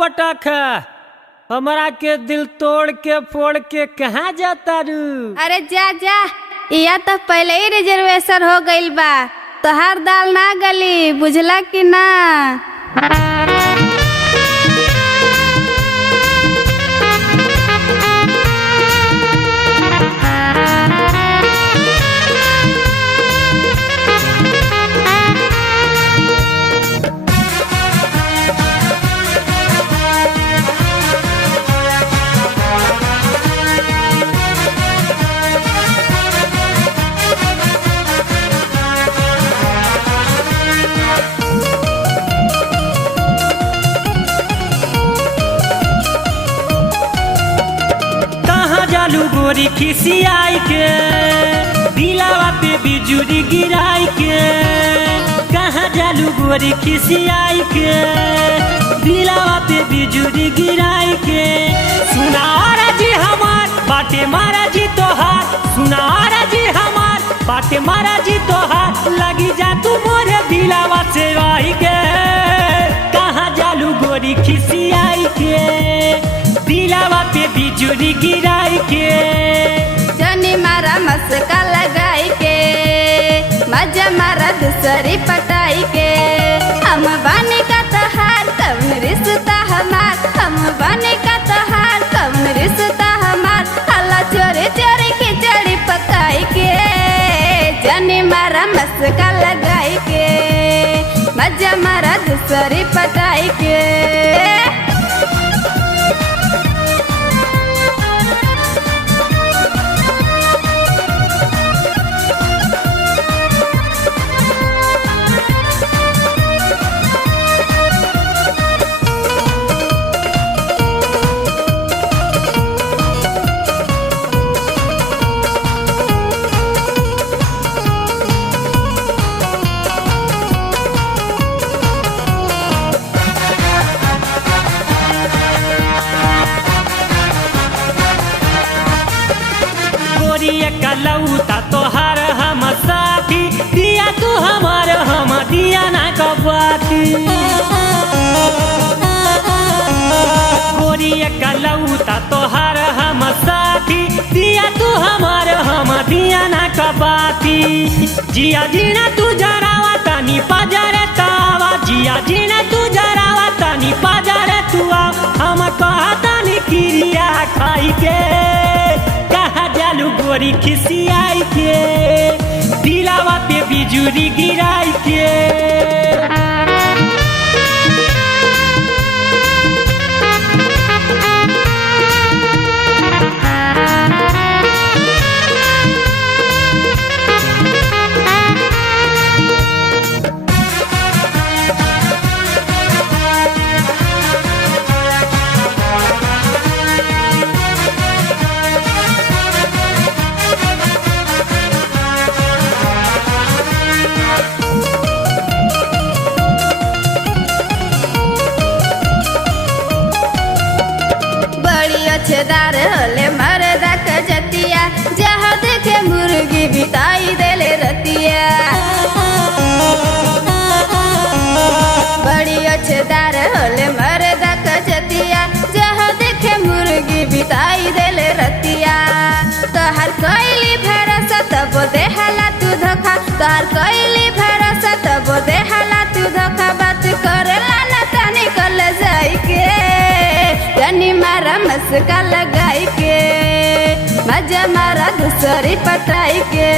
पटक हमारा के दिल तोड़ के फोड़ के कहाँ जाता रू? अरे जा जा, यह तो पहले ही रिजर्वेशन हो गइल बा, तोहार दाल ना गली, बुझला कि ना? चालू गोरी खिसियाई के दिलावा पे बिजुरी गिराई के, कहाँ चालू गोरी खिसियाई के दिलावा पे बिजुरी गिराई के। सुना जी हमार बाटे मारा जी तोहार, सुना जी हमार बाटे मारा जी तोहार, लगी जा तू मोरे दिलावा से आई के। कहाँ चालू गोरी खिसियाई के दिलावा पे बिजुरी गिराई के। जनी मारा मस्का लगाई के, मजा मारा दूसरी पटाई के। हम बने का तोहार कौन रिश्ता हमार, हम बने का तोहार कौन रिश्ता हमार, हल्ला चोरी चोरी खिचड़ी पकाई के। जनी मारा मस्का लगाई के, मजा मारा दूसरी पटाई के। कलौता तोहार हम साथी, दिया तू हमार हम दिया ना कबाती। गोरी कलौता तोहार हम साथी, दिया तू हमार हम दिया ना कबाती। जिया जीना तू जरावा तनी पाजरे तावा, जिया जीना तू जरावा तनी पाजरे तुआ, हम कहतानी क्रिया खाई के। गोरी खिसियाई के दिलावा पे बिजुरी गिराई के। दार होले मरदा क जतिया, जहाँ देखे मुर्गी बिताई देले रतिया। बड़ी अच्छेदार होले मरदा क जतिया, जहाँ देखे मुर्गी बिताई देले रतिया। तोहर कोइली भरोसा तब देहला तू धोखा, तोहर कोइली भरोसा तब देहला तू धोखा, बात करेला ना तनी कल जाई के। जनी मारा मस्का लगाई के, मजा मारा दूसरी पटाई के।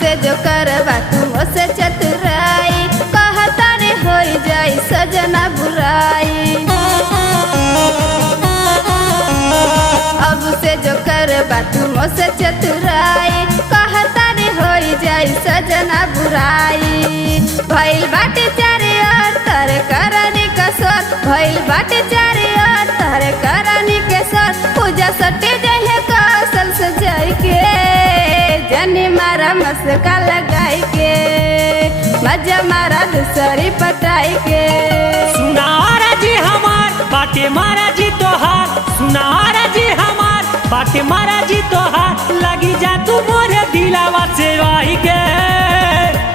से जो करबा तुम से चतुराई, कहता रे हो जाई सजना बुराई। अब से जो करबा तुम से चतुराई, कहता रे हो जाई सजना बुराई। तुराई भइल बाटे चारे ओर तर करनी कसर भइल बाटे चारे ओर तर करनी कसर पूजा सटे जहे कौशल सजाई के जनी मारा मस्का लगाई के मजा मारा दूसरी पटाई के सुनारा जी हमार बाटे मारा जी तोहार सुनारा जी हमार बाटे मारा जी तोहार लगी जा तू मोरे दिलावा से रही के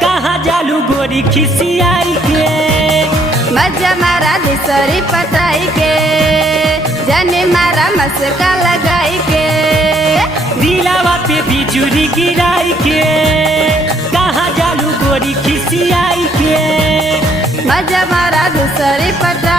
कहाँ जालू गोरी खिसियाई के मजा मारा दूसरी पटाई के जनी मारा मस्का लगाई के दिलावा पे बिजुरी गिराई के कहाँ जालू गोरी खिसियाई के मजा मारा दूसरी पटाई